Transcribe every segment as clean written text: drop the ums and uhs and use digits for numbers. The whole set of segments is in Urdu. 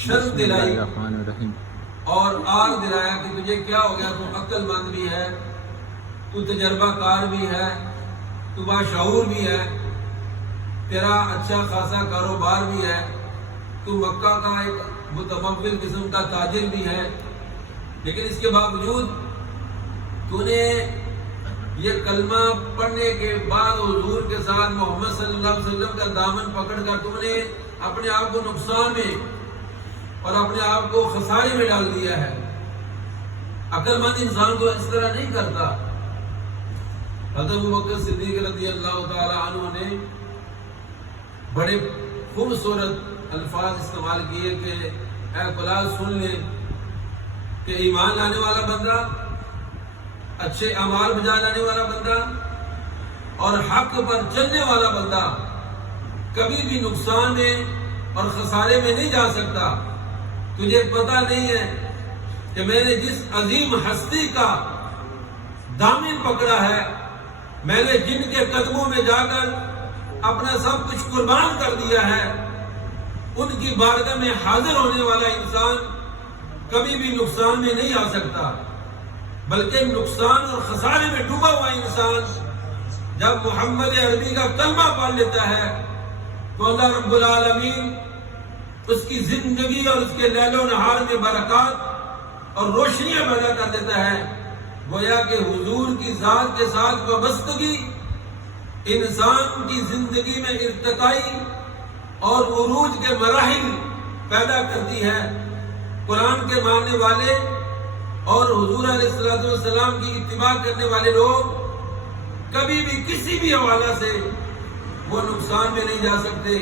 شرم دلائی اور آر دلایا کہ تجھے کیا ہو گیا، تو عقل مند بھی ہے، تو تجربہ کار بھی ہے، تو باشعور بھی ہے، تیرا اچھا خاصا کاروبار بھی ہے، تو مکہ کا ایک متمول قسم کا تاجر بھی ہے، لیکن اس کے باوجود تو نے یہ کلمہ پڑھنے کے بعد حضور کے ساتھ محمد صلی اللہ علیہ وسلم کا دامن پکڑ کر تم نے اپنے آپ کو نقصان میں اور اپنے آپ کو خسارے میں ڈال دیا ہے۔ عقل مند انسان تو اس طرح نہیں کرتا۔ حضرت ابوبکر صدیق رضی اللہ تعالی عنہ نے بڑے خوبصورت الفاظ استعمال کیے کہ اے فلاں سن لے کہ ایمان لانے والا بندہ، اچھے اعمال بجا لانے والا بندہ اور حق پر چلنے والا بندہ کبھی بھی نقصان میں اور خسارے میں نہیں جا سکتا۔ تجھے پتہ نہیں ہے کہ میں نے جس عظیم ہستی کا دامن پکڑا ہے، میں نے جن کے قدموں میں جا کر اپنا سب کچھ قربان کر دیا ہے، ان کی بارگاہ میں حاضر ہونے والا انسان کبھی بھی نقصان میں نہیں آ سکتا، بلکہ نقصان اور خسارے میں ڈوبا ہوا انسان جب محمد عربی کا کلمہ پڑھ لیتا ہے تو اللہ رب العالمین اس کی زندگی اور اس کے لیل و نہار میں برکات اور روشنیاں پیدا کر دیتا ہے۔ گویا کہ حضور کی ذات کے ساتھ وابستگی انسان کی زندگی میں ارتقائی اور عروج کے مراحل پیدا کرتی ہے۔ قرآن کے ماننے والے اور حضور علیہ السلام کی اتباع کرنے والے لوگ کبھی بھی کسی بھی حوالہ سے وہ نقصان میں نہیں جا سکتے۔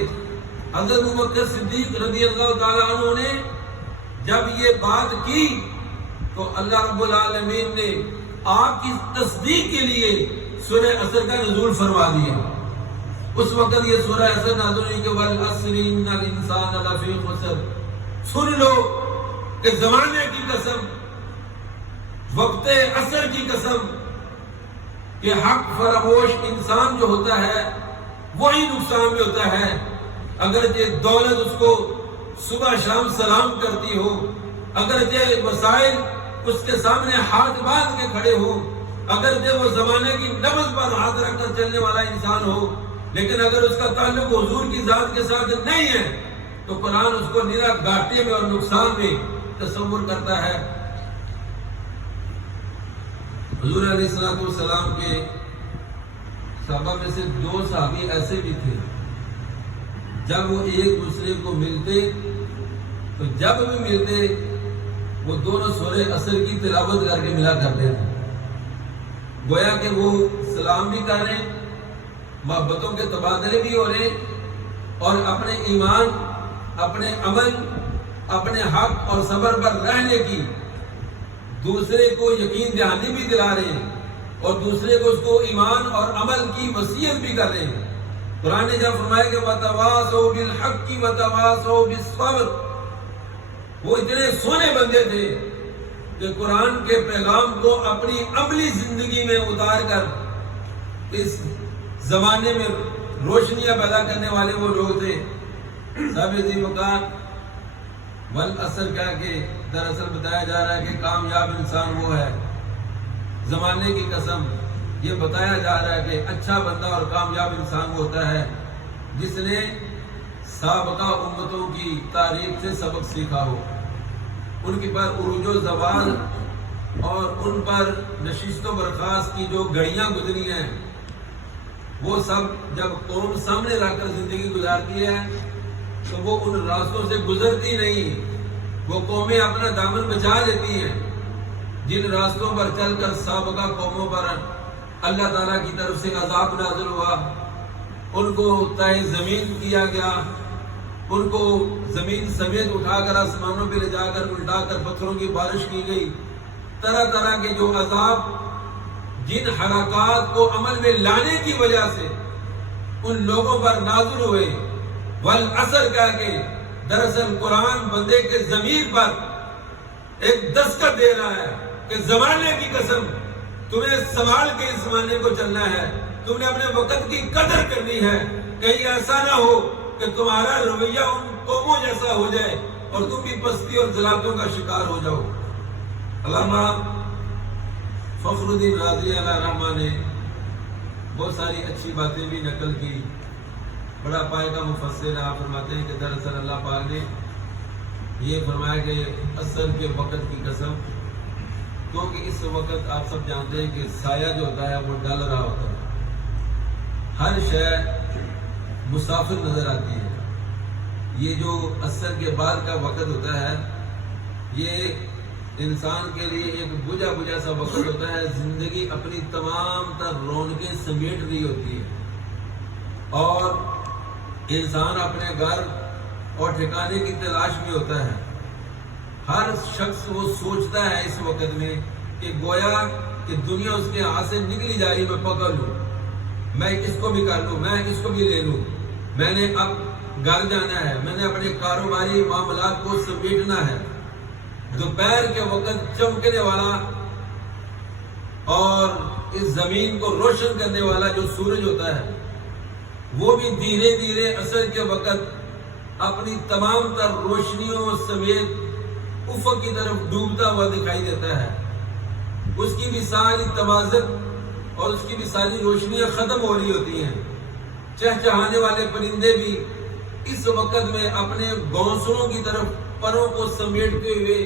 حضرت ابوبکر صدیق رضی اللہ تعالیٰ عنہ نے جب یہ بات کی تو اللہ رب العالمین نے آپ کی تصدیق کے لیے سورہ عصر کا نزول فرما دیا۔ اس وقت یہ سورہ عصر نازل ہوئی کہ والعصر ان الانسان لفی خسر، سن لو کہ زمانے کی قسم، وقت عصر کی قسم، کہ حق فراموش انسان جو ہوتا ہے وہی نقصان میں ہوتا ہے۔ اگرچہ دولت اس کو صبح شام سلام کرتی ہو، اگرچہ وسائل اس کے سامنے ہاتھ باندھ کے کھڑے ہو، اگرچہ وہ زمانے کی نبض پر ہاتھ رکھ کر چلنے والا انسان ہو، لیکن اگر اس کا تعلق حضور کی ذات کے ساتھ نہیں ہے تو قرآن اس کو نرا گھاٹے میں اور نقصان میں تصور کرتا ہے۔ حضور علیہ السلام کے صحابہ میں سے دو صحابی ایسے بھی تھے، جب وہ ایک دوسرے کو ملتے تو جب بھی ملتے وہ دونوں سورہ عصر کی تلاوت کر کے ملا کرتے تھے۔ گویا کہ وہ سلام بھی کر رہے ہیں، محبتوں کے تبادلے بھی ہو رہے ہیں، اور اپنے ایمان، اپنے عمل، اپنے حق اور صبر پر رہنے کی دوسرے کو یقین دہانی بھی دلا رہے ہیں، اور دوسرے کو اس کو ایمان اور عمل کی وصیت بھی کر رہے ہیں۔ قرآن نے جب فرمایا کہ وَتَوَاصَوْا بِالْحَقِّ وَتَوَاصَوْا بِالصَّبْرِ، وہ اتنے سونے بندے تھے کہ قرآن کے پیغام کو اپنی عملی زندگی میں اتار کر اس زمانے میں روشنیاں پیدا کرنے والے وہ لوگ تھے۔ صاحب ذی مقام والعصر کہہ کے دراصل بتایا جا رہا ہے کہ کامیاب انسان وہ ہے، زمانے کی قسم یہ بتایا جا رہا ہے کہ اچھا بندہ اور کامیاب انسان وہ ہوتا ہے جس نے سابقہ امتوں کی تاریخ سے سبق سیکھا ہو، ان کے پر عروج و زوال اور ان پر نشست و برخاست کی جو گھڑیاں گزری ہیں وہ سب جب قوم سامنے لا کر زندگی گزارتی ہے تو وہ ان راستوں سے گزرتی نہیں، وہ قومیں اپنا دامن بچا لیتی ہیں جن راستوں پر چل کر سابقہ قوموں پر اللہ تعالیٰ کی طرف سے عذاب نازل ہوا، ان کو تہہ زمین کیا گیا، ان کو زمین سمیت اٹھا کر آسمانوں پہ لے جا کر الٹا کر پتھروں کی بارش کی گئی، طرح طرح کے جو عذاب جن حرکات کو عمل میں لانے کی وجہ سے ان لوگوں پر نازل ہوئے۔ والعصر کہہ کے دراصل قرآن بندے کے ضمیر پر ایک دستک دے رہا ہے کہ زمانے کی قسم تمہیں سنبھال کے اس زمانے کو چلنا ہے، تم نے اپنے وقت کی قدر کرنی ہے، کہیں ایسا نہ ہو کہ تمہارا رویہ ان قوموں جیسا ہو جائے اور تم بھی پستی اور ذلاتوں کا شکار ہو جاؤ۔ علامہ فخر الدین رازی علیہ رحمہ نے بہت ساری اچھی باتیں بھی نقل کی، بڑا پائے کا مفسر ہے۔ آپ فرماتے ہیں کہ دراصل اللہ پاک نے یہ فرمایا کہ عصر کے وقت کی قسم، کیونکہ اس وقت آپ سب جانتے ہیں کہ سایہ جو ہوتا ہے وہ ڈل رہا ہوتا ہے، ہر شے مسافر نظر آتی ہے۔ یہ جو عصر کے بعد کا وقت ہوتا ہے یہ انسان کے لیے ایک بجھا بجھا سا وقت ہوتا ہے، زندگی اپنی تمام تر رونقیں سمیٹ رہی ہوتی ہے اور انسان اپنے گھر اور ٹھکانے کی تلاش میں ہوتا ہے۔ ہر شخص وہ سوچتا ہے اس وقت میں کہ گویا کہ دنیا اس کے ہاتھ سے نکلی جا رہی، میں پکڑ لوں، میں اس کو بھی کر لوں، میں اس کو بھی لے لوں، میں نے اب گھر جانا ہے، میں نے اپنے کاروباری معاملات کو سمیٹنا ہے۔ دوپہر کے وقت چمکنے والا اور اس زمین کو روشن کرنے والا جو سورج ہوتا ہے وہ بھی دھیرے دھیرے عصر کے وقت اپنی تمام تر روشنیوں سمیت افق کی طرف ڈوبتا ہوا دکھائی دیتا ہے۔ اس کی بھی ساری توازن اور اس کی بھی ساری روشنیاں ختم ہو رہی ہوتی ہیں۔ چہچہانے والے پرندے بھی اس وقت میں اپنے گھونسلوں کی طرف پروں کو سمیٹتے ہوئے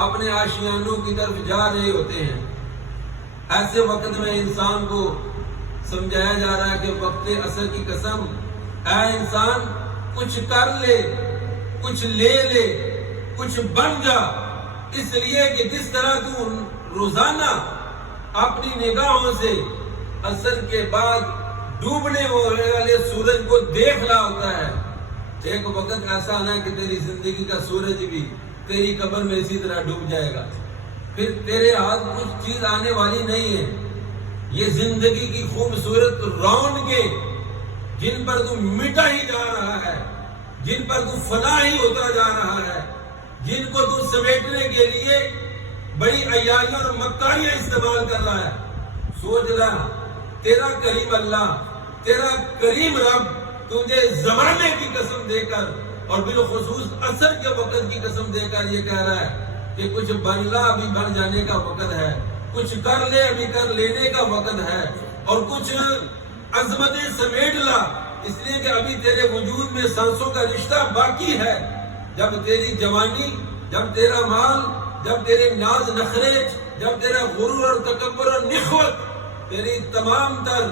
اپنے آشیانوں کی طرف جا رہے ہوتے ہیں۔ ایسے وقت میں انسان کو سمجھایا جا رہا ہے کہ وقت عصر کی قسم، اے انسان کچھ کر لے، کچھ لے لے، کچھ بن جا، اس لیے کہ جس طرح تو روزانہ اپنی نگاہوں سے عصر کے بعد ڈوبنے والے سورج کو دیکھ رہا ہوتا ہے، ایک وقت ایسا آنا ہے کہ تیری زندگی کا سورج بھی تیری قبر میں اسی طرح ڈوب جائے گا، پھر تیرے ہاتھ کچھ چیز آنے والی نہیں ہے۔ یہ زندگی کی خوبصورت رونقیں جن پر تو مٹا ہی جا رہا ہے، جن پر تو فنا ہی ہوتا جا رہا ہے، جن کو تو سمیٹنے کے لیے بڑی عیاریاں اور مکاریاں استعمال کر رہا ہے، سوچ رہا تیرا کریم اللہ، تیرا کریم رب تجھے زمانے کی قسم دے کر اور بالخصوص عصر کے وقت کی قسم دے کر یہ کہہ رہا ہے کہ کچھ بن لا، ابھی بن جانے کا وقت ہے، کچھ کر لے، ابھی کر لینے کا وقت ہے، اور کچھ عظمتیں سمیٹ لا، اس لیے کہ ابھی تیرے وجود میں سانسوں کا رشتہ باقی ہے۔ جب تیری جوانی، جب تیرا مال، جب تیرے ناز نخرے، جب تیرا غرور اور تکبر اور نخوت تیری تمام تر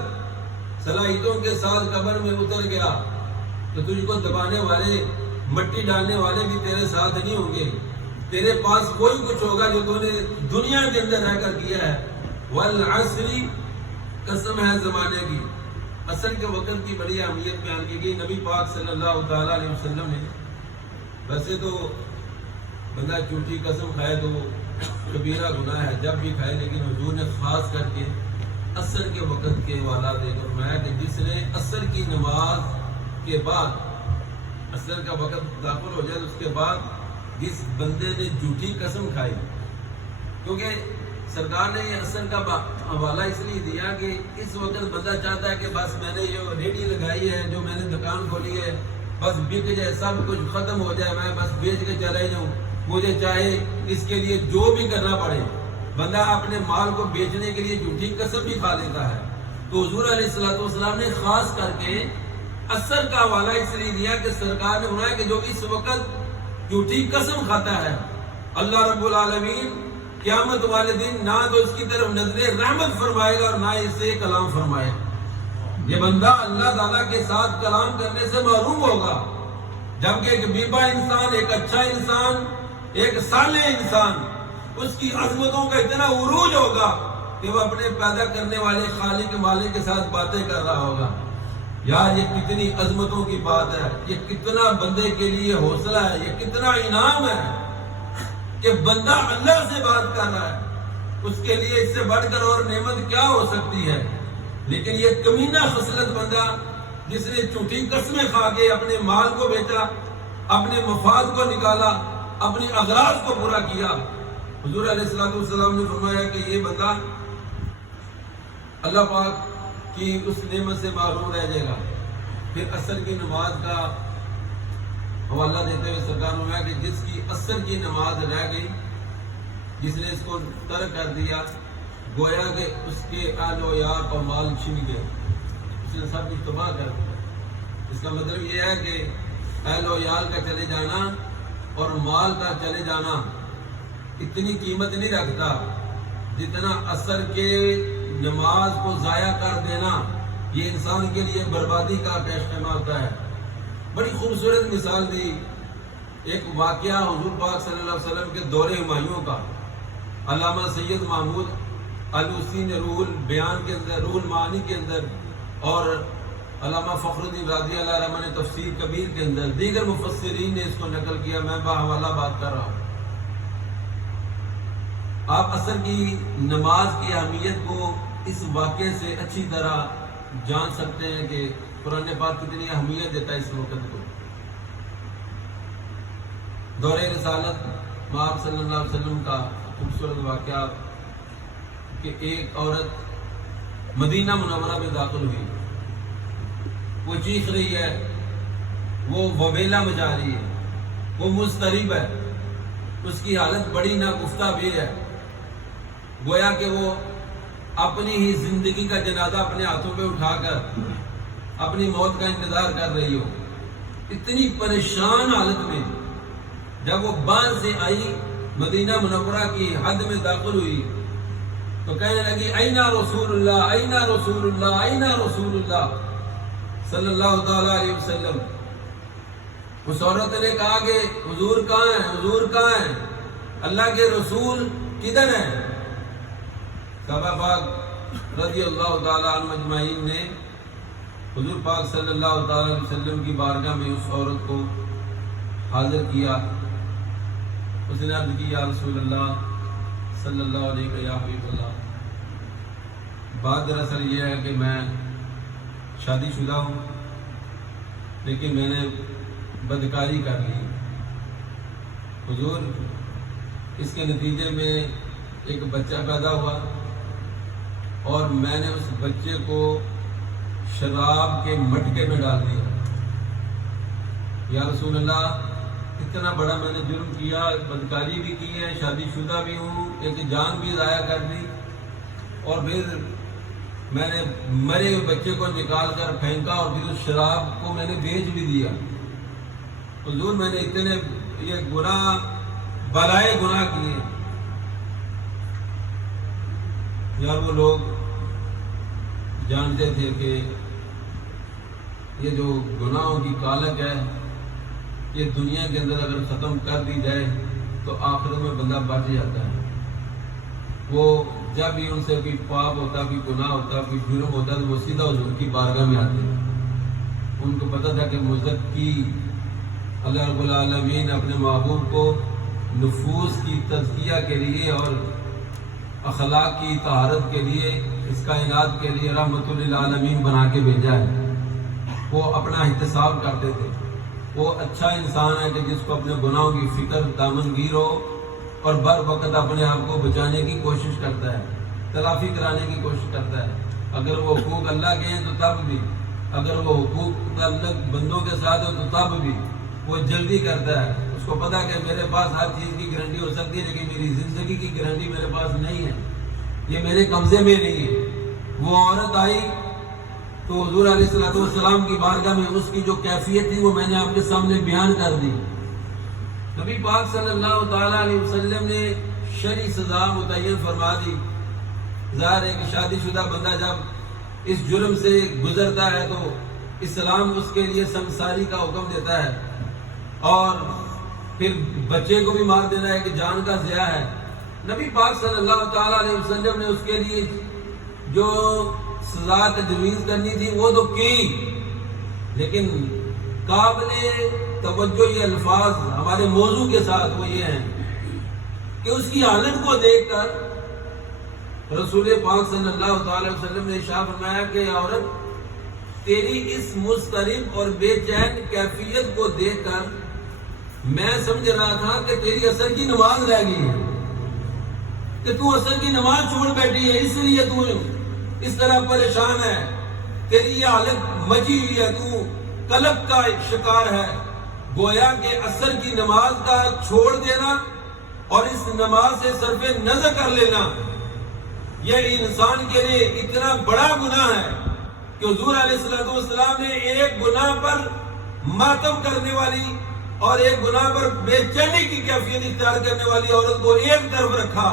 صلاحیتوں کے ساتھ قبر میں اتر گیا تو تجھ کو دبانے والے، مٹی ڈالنے والے بھی تیرے ساتھ نہیں ہوں گے، تیرے پاس وہی کچھ ہوگا جو تو نے دنیا کے اندر رہ کر کیا ہے۔ والعصر، قسم ہے زمانے کی۔ عصر کے وقت کی بڑی اہمیت بیان کی گئی۔ نبی پاک صلی اللہ تعالیٰ علیہ وسلم نے، ویسے تو بندہ جھوٹی قسم کھائے تو کبیرہ گناہ ہے جب بھی کھائے، لیکن حضور نے خاص کر کے عصر کے وقت کے والا دے کر فرمایا کہ جس نے عصر کی نماز کے بعد، عصر کا وقت داخل ہو جائے تو اس کے بعد جس بندے نے جھوٹی قسم کھائی، کیونکہ سرکار نے یہ عصر کا حوالہ اس لیے دیا کہ اس وقت بندہ چاہتا ہے کہ بس میں نے یہ ریڈی لگائی ہے، جو میں نے دکان کھولی ہے، بس بک جائے، سب کچھ ختم ہو جائے، میں بس بیچ کے چلا ہی جاؤں، مجھے چاہے اس کے لیے جو بھی کرنا پڑے۔ بندہ اپنے مال کو بیچنے کے لیے جھوٹی قسم بھی کھا لیتا ہے۔ تو حضور علیہ الصلوۃ والسلام نے خاص کر کے عصر کا حوالہ اس لیے دیا کہ سرکار نے فرمایا کہ جو اس وقت جھوٹی قسم کھاتا ہے، اللہ رب العالمین قیامت والے دن نہ تو اس کی طرف نظر رحمت فرمائے گا اور نہ اس سے کلام فرمائے گا۔ یہ بندہ اللہ تعالیٰ کے ساتھ کلام کرنے سے محروم ہوگا، جبکہ ایک بیبا انسان، ایک اچھا انسان، ایک صالح انسان، اس کی عظمتوں کا اتنا عروج ہوگا کہ وہ اپنے پیدا کرنے والے خالق مالک کے ساتھ باتیں کر رہا ہوگا۔ یار یہ کتنی عظمتوں کی بات ہے، یہ کتنا بندے کے لیے حوصلہ ہے، یہ کتنا انعام ہے کہ بندہ اللہ سے بات کر رہا ہے۔ اس کے لیے اس سے بڑھ کر اور نعمت کیا ہو سکتی ہے؟ لیکن یہ کمینہ خصلت بندہ جس نے جھوٹی قسمیں کھا کے اپنے مال کو بیچا، اپنے مفاد کو نکالا، اپنی اغراض کو پورا کیا، حضور علیہ الصلوۃ والسلام نے فرمایا کہ یہ بندہ اللہ پاک کی اس نعمت سے محروم رہ جائے گا۔ پھر عصر کی نماز کا حوالہ دیتے ہوئے سرکار نے کہ جس کی عصر کی نماز رہ گئی، جس نے اس کو ترک کر دیا، گویا کہ اس کے اہل و عیال اور مال چھن گئے، اس نے سب کچھ تباہ کر دیا۔ اس کا مطلب یہ ہے کہ اہل و عیال کا چلے جانا اور مال کا چلے جانا اتنی قیمت نہیں رکھتا جتنا عصر کے نماز کو ضائع کر دینا یہ انسان کے لیے بربادی کا پیش خیمہ ہوتا ہے۔ بڑی خوبصورت مثال دی ایک واقعہ حضور پاک صلی اللہ علیہ وسلم کے دور ہمایوں کا۔ علامہ سید محمود آلوسی نے روح البیان کے اندر، روح المعانی کے اندر، اور علامہ فخر الدین رازی علیہ رحمہ نے تفسیر کبیر کے اندر، دیگر مفسرین نے اس کو نقل کیا، میں باحوالہ بات کر رہا ہوں۔ آپ عصر کی نماز کی اہمیت کو اس واقعے سے اچھی طرح جان سکتے ہیں کہ قرآن پاک کتنی اہمیت دیتا ہے اس وقت کو۔ دور رسالت مآب صلی اللہ علیہ وسلم کا خوبصورت واقعہ کہ ایک عورت مدینہ منورہ میں داخل ہوئی، وہ چیخ رہی ہے، وہ وبیلہ مچا رہی ہے، وہ مضطرب ہے، اس کی حالت بڑی ناگفتہ بھی ہے، گویا کہ وہ اپنی ہی زندگی کا جنازہ اپنے ہاتھوں پہ اٹھا کر اپنی موت کا انتظار کر رہی ہو۔ اتنی پریشان حالت میں جب وہ باندھ سے آئی، مدینہ منورہ کی حد میں داخل ہوئی، تو کہنے لگی اینا رسول اللہ، اینا رسول اللہ، اینا رسول اللہ صلی اللہ تعالیٰ علیہ وسلم۔ اس عورت نے کہا کہ حضور کہاں ہیں، حضور کہاں ہیں، اللہ کے رسول کدھر ہیں؟ صحابہ پاک رضی اللہ تعالیٰ عنہ اجمعین نے حضور پاک صلی اللہ تعالیٰ علیہ وسلم کی بارگاہ میں اس عورت کو حاضر کیا۔ اس نے عرض کی، یا رسول اللہ صلی اللہ علیہ وسلم، یا حبیب اللہ، بات دراصل یہ ہے کہ میں شادی شدہ ہوں، لیکن میں نے بدکاری کر لی حضور، اس کے نتیجے میں ایک بچہ پیدا ہوا اور میں نے اس بچے کو شراب کے مٹکے میں ڈال دیا۔ یا رسول اللہ، اتنا بڑا میں نے جرم کیا، بدکاری بھی کی ہے، شادی شدہ بھی ہوں، ایک جان بھی ضائع کر دی، اور پھر میں نے مرے ہوئے بچے کو نکال کر پھینکا، اور پھر اس شراب کو میں نے بیچ بھی دیا۔ حضور، میں نے اتنے یہ گناہ، بلائے گناہ کیے۔ یار وہ لوگ جانتے تھے کہ یہ جو گناہوں کی کالک ہے، یہ دنیا کے اندر اگر ختم کر دی جائے تو آخرت میں بندہ بچ جاتا ہے۔ وہ جب بھی ان سے کوئی پاپ ہوتا، کوئی گناہ ہوتا، کوئی جرم ہوتا، تو وہ سیدھا حضور کی بارگاہ میں آتے ہیں۔ ان کو پتہ تھا کہ مزکی اللہ رب العالمین اپنے محبوب کو نفوس کی تزکیہ کے لیے اور اخلاق کی طہارت کے لیے، اس کائنات کے لیے رحمت للعالمین بنا کے بھیجا ہے۔ وہ اپنا احتساب کرتے تھے۔ وہ اچھا انسان ہے کہ جس کو اپنے گناہوں کی فکر دامنگیر ہو اور بر وقت اپنے آپ کو بچانے کی کوشش کرتا ہے، تلافی کرانے کی کوشش کرتا ہے۔ اگر وہ حقوق اللہ کے ہیں تو تب بھی، اگر وہ حقوق تعلق بندوں کے ساتھ ہو تو تب بھی وہ جلدی کرتا ہے۔ اس کو پتا کہ میرے پاس ہر چیز کی گارنٹی ہو سکتی ہے، لیکن میری زندگی کی گارنٹی میرے پاس نہیں ہے، یہ میرے قبضے میں نہیں ہے۔ وہ عورت آئی تو حضور علیہ الصلوۃ والسلام کی بارگاہ میں اس کی جو کیفیت تھی وہ میں نے آپ کے سامنے بیان کر دی۔ نبی پاک صلی اللہ تعالیٰ علیہ وسلم نے شرعی سزا متعین فرما دی۔ ظاہر ہے کہ شادی شدہ بندہ جب اس جرم سے گزرتا ہے تو اسلام اس کے لیے سنساری کا حکم دیتا ہے، اور پھر بچے کو بھی مار دینا ہے کہ جان کا ضیاع ہے۔ نبی پاک صلی اللہ تعالیٰ علیہ وسلم نے اس کے لیے جو سزا تجویز کرنی تھی وہ تو کی، لیکن قابل توجہ یہ الفاظ ہمارے موضوع کے ساتھ وہ یہ ہیں کہ اس کی حالت کو دیکھ کر رسول پاک صلی اللہ تعالی وسلم نے ارشاد فرمایا کہ عورت، تیری اس مضطرب اور بے چین کیفیت کو دیکھ کر میں سمجھ رہا تھا کہ تیری عصر کی نماز رہ گئی ہے، کہ تو عصر کی نماز چھوڑ بیٹھی ہے، اس لیے تو اس طرح پریشان ہے، تیری یہ حالت مچی ہوئی ہے، تو قلب کا شکار ہے، گویا کہ عصر کی نماز کا چھوڑ دینا اور اس نماز سے صرف نظر کر لینا، یہ انسان کے لیے اتنا بڑا گناہ ہے کہ حضور علیہ السلام نے ایک گناہ پر ماتم کرنے والی اور ایک گناہ پر بے چینی کی کیفیت اختیار کرنے والی عورت کو ایک طرف رکھا،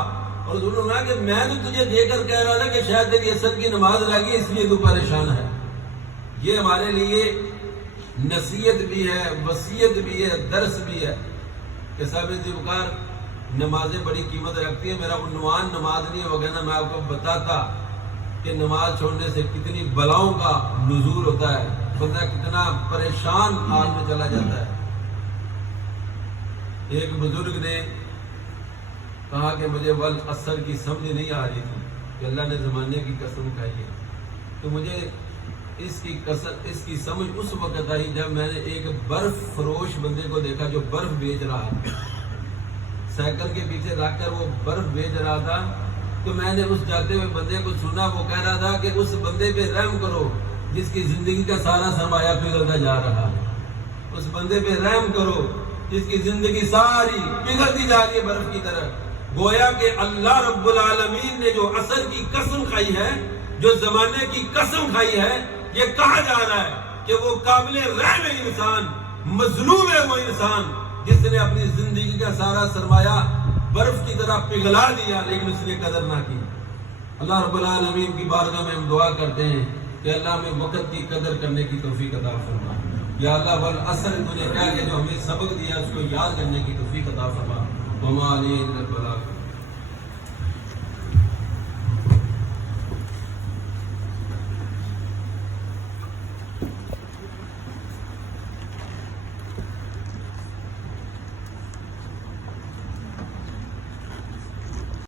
اور حضور نے کہا کہ میں تو تجھے دے کر کہہ رہا تھا کہ شاید تیری عصر کی نماز رہ گئی اس لیے تو پریشان ہے۔ یہ ہمارے لیے نصیحت بھی ہے، وصیت بھی ہے، درس بھی ہے کہ صاحب ذوالفقار نمازیں بڑی قیمت رکھتی ہیں۔ میرا عنوان نماز نہیں ہوگا نا، میں آپ کو بتاتا کہ نماز چھوڑنے سے کتنی بلاؤں کا نزول ہوتا ہے، بندہ کتنا پریشان حال میں چلا جاتا ہے۔ ایک بزرگ نے کہا کہ مجھے والعصر کی سمجھ نہیں آ رہی تھی کہ اللہ نے زمانے کی قسم کھائی ہے، تو مجھے اس کی سمجھ اس وقت آئی جب میں نے ایک برف فروش بندے کو دیکھا جو برف بیچ رہا تھا، سائیکل کے پیچھے رکھ کر وہ برف بیچ رہا تھا۔ تو میں نے اس جاتے ہوئے بندے کو سنا، وہ کہہ رہا تھا کہ اس بندے پہ رحم کرو جس کی زندگی کا سارا سرمایہ پگھلتا جا رہا ہے، اس بندے پہ رحم کرو جس کی زندگی ساری پگھلتی جا رہی ہے برف کی طرح۔ گویا کہ اللہ رب العالمین نے جو عصر کی قسم کھائی ہے، جو زمانے کی قسم کھائی ہے، یہ کہا جا رہا ہے کہ وہ قابل رحم انسان، مظلوم ہے وہ انسان جس نے اپنی زندگی کا سارا سرمایہ برف کی طرح پگھلا دیا لیکن اس نے قدر نہ کی۔ اللہ رب العالمین کی بارگاہ میں ہم دعا کرتے ہیں کہ اللہ ہمیں وقت کی قدر کرنے کی توفیق عطا فرما۔ یا اللہ والعصر تو نے کہا کہ جو ہمیں سبق دیا اس کو یاد کرنے کی توفیق عطا فرما۔ وما علینا الا البلاغ۔